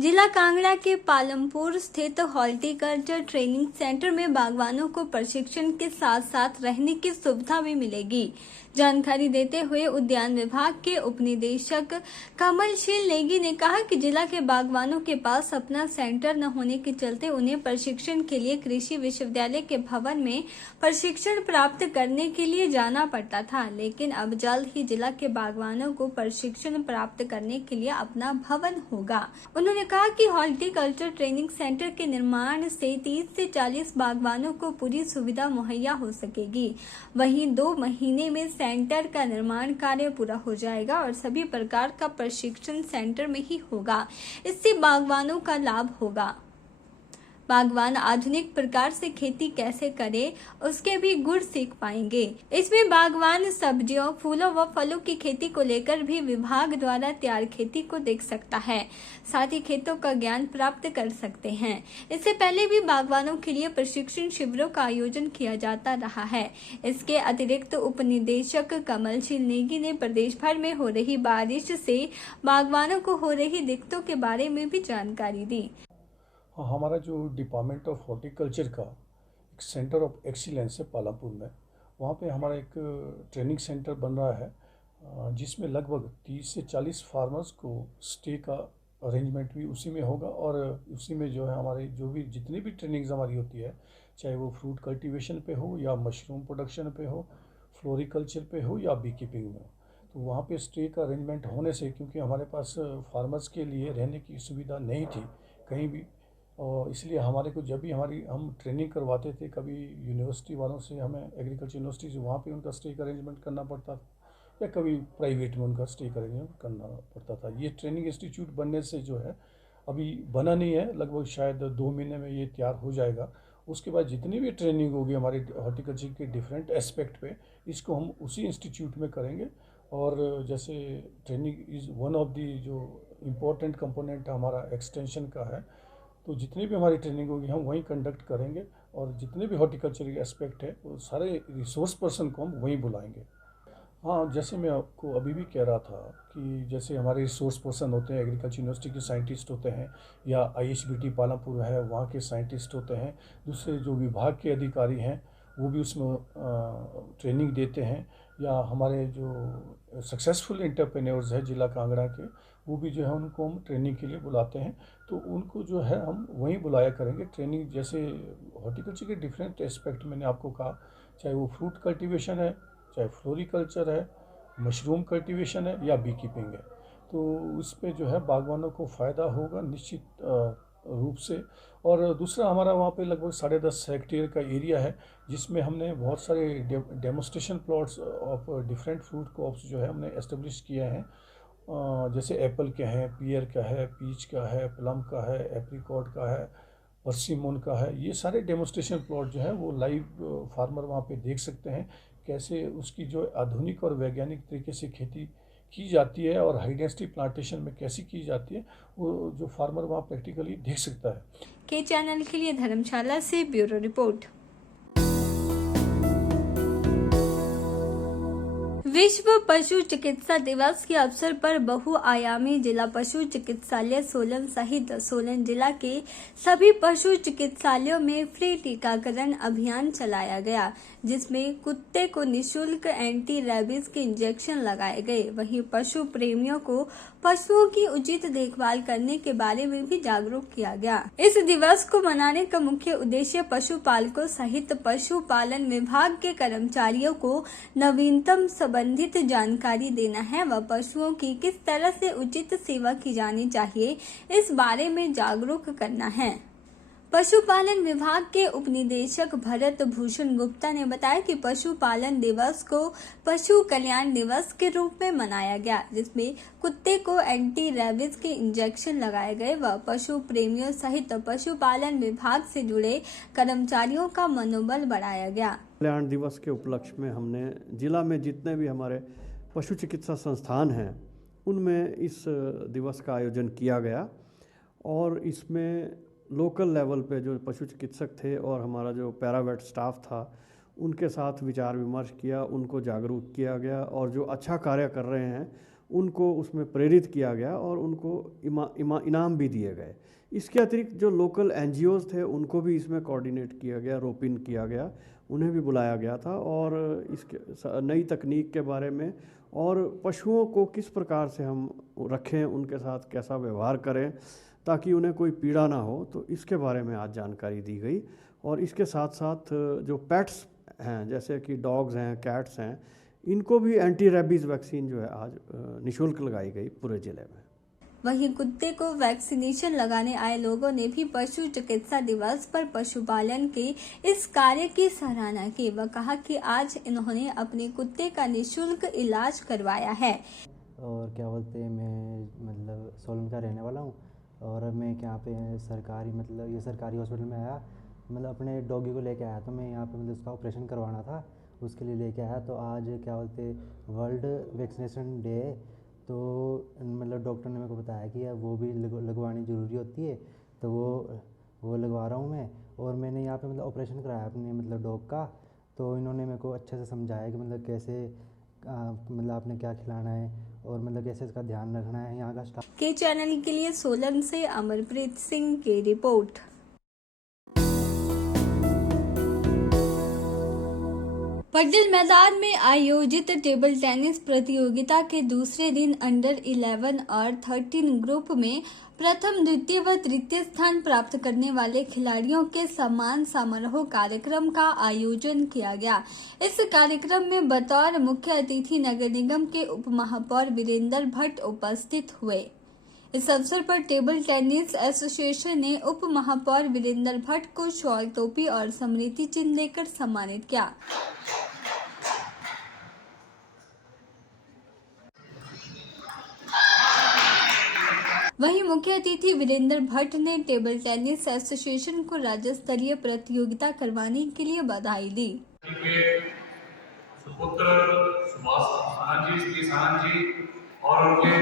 जिला कांगड़ा के पालमपुर स्थित हॉर्टिकल्चर ट्रेनिंग सेंटर में बागवानों को प्रशिक्षण के साथ साथ रहने की सुविधा भी मिलेगी। जानकारी देते हुए उद्यान विभाग के उपनिदेशक कमलशील नेगी ने कहा कि जिला के बागवानों के पास अपना सेंटर न होने के चलते उन्हें प्रशिक्षण के लिए कृषि विश्वविद्यालय के भवन में प्रशिक्षण प्राप्त करने के लिए जाना पड़ता था, लेकिन अब जल्द ही जिला के बागवानों को प्रशिक्षण प्राप्त करने के लिए अपना भवन होगा। उन्होंने कहा कि हॉर्टिकल्चर ट्रेनिंग सेंटर के निर्माण से 30 से 40 बागवानों को पूरी सुविधा मुहैया हो सकेगी। वहीं 2 महीने में सेंटर का निर्माण कार्य पूरा हो जाएगा और सभी प्रकार का प्रशिक्षण सेंटर में ही होगा। इससे बागवानों का लाभ होगा। बागवान आधुनिक प्रकार से खेती कैसे करे उसके भी गुर सीख पाएंगे। इसमें बागवान सब्जियों, फूलों व फलों की खेती को लेकर भी विभाग द्वारा तैयार खेती को देख सकता है, साथ ही खेतों का ज्ञान प्राप्त कर सकते हैं। इससे पहले भी बागवानों के लिए प्रशिक्षण शिविरों का आयोजन किया जाता रहा है। इसके अतिरिक्त उपनिदेशक कमलशील नेगी ने प्रदेश भर में हो रही बारिश से बागवानों को हो रही दिक्कतों के बारे में भी जानकारी दी। हमारा जो डिपार्टमेंट ऑफ हॉर्टिकल्चर का एक सेंटर ऑफ एक्सीलेंस है पालमपुर में, वहाँ पे हमारा एक ट्रेनिंग सेंटर बन रहा है जिसमें लगभग 30 से 40 फार्मर्स को स्टे का अरेंजमेंट भी उसी में होगा। और उसी में जो है हमारी जो भी जितनी भी ट्रेनिंग्स हमारी होती है, चाहे वो फ्रूट कल्टीवेशन पे हो या मशरूम प्रोडक्शन पे हो, फ्लोरिकल्चर पे हो या बी कीपिंग में, तो वहाँ पे स्टे का अरेंजमेंट होने से, क्योंकि हमारे पास फार्मर्स के लिए रहने की सुविधा नहीं थी कहीं भी, और इसलिए हमारे को जब भी हम ट्रेनिंग करवाते थे, कभी यूनिवर्सिटी वालों से हमें एग्रीकल्चर यूनिवर्सिटी से वहाँ पे उनका स्टे का अरेंजमेंट करना पड़ता था, या कभी प्राइवेट में उनका स्टे का अरेंजमेंट करना पड़ता था। ये ट्रेनिंग इंस्टीट्यूट बनने से जो है, अभी बना नहीं है, लगभग शायद 2 महीने में ये तैयार हो जाएगा। उसके बाद जितनी भी ट्रेनिंग होगी हमारी हॉर्टिकल्चर के डिफरेंट एस्पेक्ट पे, इसको हम उसी इंस्टीट्यूट में करेंगे। और जैसे training is one of the जो इम्पोर्टेंट कंपोनेंट हमारा एक्सटेंशन का है, तो जितनी भी हमारी ट्रेनिंग होगी हम वहीं कंडक्ट करेंगे, और जितने भी हॉर्टिकल्चर के एस्पेक्ट है वो सारे रिसोर्स पर्सन को हम वहीं बुलाएंगे। हाँ, जैसे मैं आपको अभी भी कह रहा था कि जैसे हमारे रिसोर्स पर्सन होते हैं, एग्रीकल्चर यूनिवर्सिटी के साइंटिस्ट होते हैं, या IHBT पालमपुर है वहाँ के साइंटिस्ट होते हैं, दूसरे जो विभाग के अधिकारी हैं वो भी उसमें ट्रेनिंग देते हैं, या हमारे जो सक्सेसफुल एंटरप्रेन्योर्स हैं जिला कांगड़ा के, वो भी जो है उनको हम ट्रेनिंग के लिए बुलाते हैं। तो उनको जो है हम वहीं बुलाया करेंगे ट्रेनिंग। जैसे हॉर्टिकल्चर के डिफरेंट एस्पेक्ट मैंने आपको कहा, चाहे वो फ्रूट कल्टीवेशन है, चाहे फ्लोरिकल्चर है, मशरूम कल्टीवेशन है या बी कीपिंग है, तो उस पर जो है बागवानों को फ़ायदा होगा निश्चित रूप से। और दूसरा, हमारा वहाँ पे लगभग 10.5 हेक्टेयर का एरिया है, जिसमें हमने बहुत सारे demonstration plots of different fruit crops जो है हमने एस्टेब्लिश किए हैं। जैसे एप्पल का है, पियर का है, पीच का है, प्लम का है, एप्रिकॉट का है, परसिमन का है। ये सारे डेमोस्ट्रेशन प्लॉट जो है वो लाइव फार्मर वहाँ पे देख सकते हैं, कैसे उसकी जो आधुनिक और वैज्ञानिक तरीके से खेती की जाती है और हाई डेंसिटी प्लांटेशन में कैसी की जाती है, वो जो फार्मर वहाँ प्रैक्टिकली देख सकता है। के चैनल के लिए धर्मशाला से ब्यूरो रिपोर्ट। विश्व पशु चिकित्सा दिवस के अवसर पर बहुआयामी जिला पशु चिकित्सालय सोलन सहित सोलन जिला के सभी पशु चिकित्सालयों में फ्री टीकाकरण अभियान चलाया गया, जिसमें कुत्ते को निशुल्क एंटी रेबीज के इंजेक्शन लगाए गए। वहीं पशु प्रेमियों को पशुओं की उचित देखभाल करने के बारे में भी जागरूक किया गया। इस दिवस को मनाने का मुख्य उद्देश्य पशुपालकों सहित पशुपालन विभाग के कर्मचारियों को नवीनतम संबंधित जानकारी देना है व पशुओं की किस तरह से उचित सेवा की जानी चाहिए, इस बारे में जागरूक करना है। पशुपालन विभाग के उपनिदेशक भरत भूषण गुप्ता ने बताया कि पशुपालन दिवस को पशु कल्याण दिवस के रूप में मनाया गया, जिसमें कुत्ते को एंटी रेबीज के इंजेक्शन लगाए गए व पशु प्रेमियों सहित पशुपालन विभाग से जुड़े कर्मचारियों का मनोबल बढ़ाया गया। कल्याण दिवस के उपलक्ष्य में हमने जिला में जितने भी हमारे पशु चिकित्सा संस्थान हैं उनमें इस दिवस का आयोजन किया गया, और इसमें लोकल लेवल पे जो पशु चिकित्सक थे और हमारा जो पैरावेट स्टाफ था उनके साथ विचार विमर्श किया, उनको जागरूक किया गया, और जो अच्छा कार्य कर रहे हैं उनको उसमें प्रेरित किया गया और उनको इनाम भी दिए गए। इसके अतिरिक्त जो लोकल एनजीओज़ थे उनको भी इसमें कोऑर्डिनेट किया गया, रोपिन किया गया, उन्हें भी बुलाया गया था और इसके नई तकनीक के बारे में और पशुओं को किस प्रकार से हम रखें, उनके साथ कैसा व्यवहार करें ताकि उन्हें कोई पीड़ा ना हो, तो इसके बारे में आज जानकारी दी गई। और इसके साथ साथ जो पेट्स हैं जैसे कि डॉग्स हैं, कैट्स हैं, इनको भी एंटी रेबीज़ वैक्सीन जो है आज निःशुल्क लगाई गई पूरे ज़िले में। वहीं कुत्ते को वैक्सीनेशन लगाने आए लोगों ने भी पशु चिकित्सा दिवस पर पशुपालन के इस कार्य की सराहना की व कहा कि आज इन्होंने अपने कुत्ते का निःशुल्क इलाज करवाया है। और क्या बोलते हैं, मैं मतलब सोलन का रहने वाला हूँ और मैं यहाँ पे सरकारी हॉस्पिटल में आया, मतलब अपने डॉगी को लेके आया। तो मैं यहाँ पे मतलब उसका ऑपरेशन करवाना था, उसके लिए लेके आया। तो आज क्या बोलते वर्ल्ड वैक्सीनेशन डे है, तो मतलब डॉक्टर ने मेरे को बताया कि यार वो भी लगवानी ज़रूरी होती है, तो वो लगवा रहा हूँ मैं। और मैंने यहाँ पे मतलब ऑपरेशन कराया अपने मतलब डॉग का, तो इन्होंने मेरे को अच्छे से समझाया कि मतलब कैसे मतलब आपने क्या खिलाना है और मतलब कैसे इसका ध्यान रखना है। यहाँ का स्टाफ के चैनल के लिए सोलन से अमरप्रीत सिंह की रिपोर्ट। पटेल मैदान में आयोजित टेबल टेनिस प्रतियोगिता के दूसरे दिन अंडर 11 और 13 ग्रुप में प्रथम, द्वितीय व तृतीय स्थान प्राप्त करने वाले खिलाड़ियों के सम्मान समारोह कार्यक्रम का आयोजन किया गया। इस कार्यक्रम में बतौर मुख्य अतिथि नगर निगम के उप महापौर वीरेंद्र भट्ट उपस्थित हुए। इस अवसर पर टेबल टेनिस एसोसिएशन ने उप महापौर वीरेंद्र भट्ट को शॉल, टोपी और स्मृति चिन्ह देकर सम्मानित किया। वहीं मुख्य अतिथि वीरेंद्र भट्ट ने टेबल टेनिस एसोसिएशन को राज्य स्तरीय प्रतियोगिता करवाने के लिए बधाई दी। सुपुत्र सुभाष सानंद जी, सानंद जी और उनके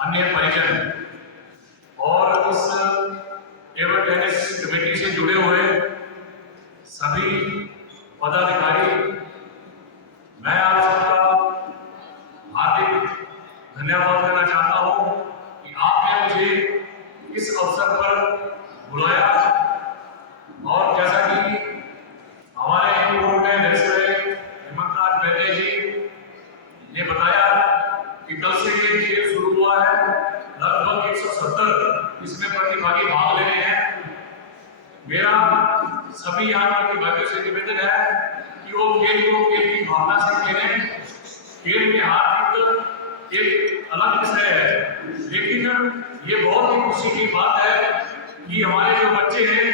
अन्य परिजन और इस टेबल टेनिस कमेटी से जुड़े हुए सभी पदाधिकारी, मैं आप सबका हार्दिक धन्यवाद करना चाहता हूं कि आपने मुझे इस अवसर पर बुलाया। और जैसा कि हमारे पूर्व में हेमंतराज बैदे जी ने बताया कि कल से ये खेल शुरू हुआ है, लगभग 170 इसमें प्रतिभागी भाग ले रहे हैं। मेरा सभी यहाँ प्रतिभागियों से निवेदन है कि वो खेल को खेल की भावना से खेलें। खेल में हार जीत एक अलग विषय है, लेकिन ये बहुत ही खुशी की बात है कि हमारे जो बच्चे हैं,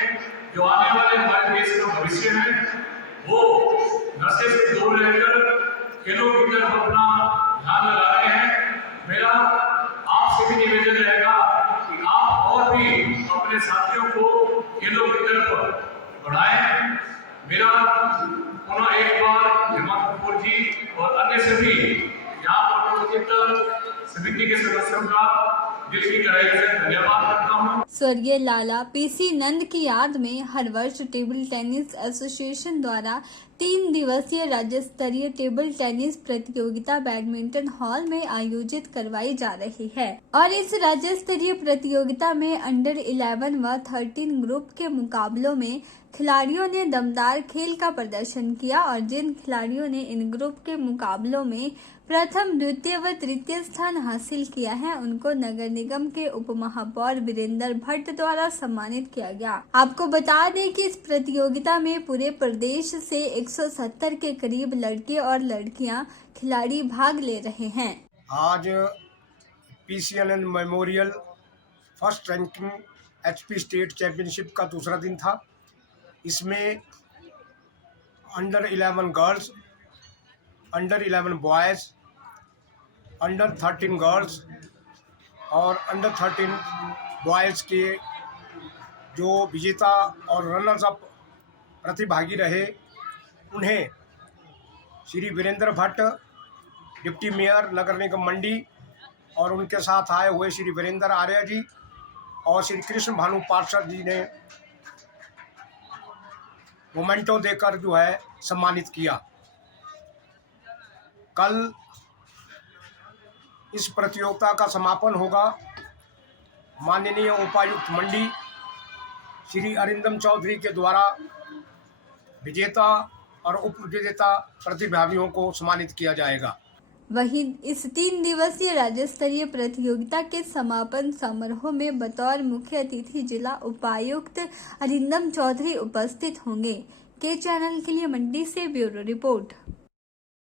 जो आने वाले हमारे देश का भविष्य है, वो नशे से दूर रहकर खेलों की तरफ अपना ध्यान लगा रहे हैं। मेरा आपसे भी निवेदन रहेगा कि आप और भी अपने साथियों को खेलों की तरफ बढ़ाएं। मेरा पुनः एक बार हेमंत कपूर जी और अन्य सभी यहाँ पर उपस्थित समिति के सदस्यों का दिल की गहराई से धन्यवाद करता हूँ। स्वर्गीय लाला पीसी नंद की याद में हर वर्ष टेबल टेनिस एसोसिएशन द्वारा 3 दिवसीय राज्य स्तरीय टेबल टेनिस प्रतियोगिता बैडमिंटन हॉल में आयोजित करवाई जा रही है और इस राज्य स्तरीय प्रतियोगिता में अंडर 11 व 13 ग्रुप के मुकाबलों में खिलाड़ियों ने दमदार खेल का प्रदर्शन किया और जिन खिलाड़ियों ने इन ग्रुप के मुकाबलों में प्रथम, द्वितीय व तृतीय स्थान हासिल किया है, उनको नगर निगम के उप महापौर वीरेंद्र भट्ट द्वारा सम्मानित किया गया। आपको बता दें कि इस प्रतियोगिता में पूरे प्रदेश से 170 के करीब लड़के और लड़कियां खिलाड़ी भाग ले रहे हैं। आज PCNN memorial first ranking HP state championship का दूसरा दिन था। इसमें under 11 girls, under 11 boys, under 13 girls और अंडर 13 बॉयज़ के जो विजेता और रनर्स अप प्रतिभागी रहे, उन्हें श्री वीरेंद्र भट्ट, डिप्टी मेयर नगर निगम मंडी और उनके साथ आए हुए श्री वीरेंद्र आर्य जी और श्री कृष्ण भानु पार्षद जी ने मोमेंटो देकर जो है सम्मानित किया। कल इस प्रतियोगिता का समापन होगा माननीय उपायुक्त मंडी श्री अरिंदम चौधरी के द्वारा विजेता और उप विजेता प्रतिभागियों को सम्मानित किया जाएगा। वहीं इस 3 दिवसीय राज्य स्तरीय प्रतियोगिता के समापन समारोह में बतौर मुख्य अतिथि जिला उपायुक्त अरिंदम चौधरी उपस्थित होंगे। के चैनल के लिए मंडी से ब्यूरो रिपोर्ट।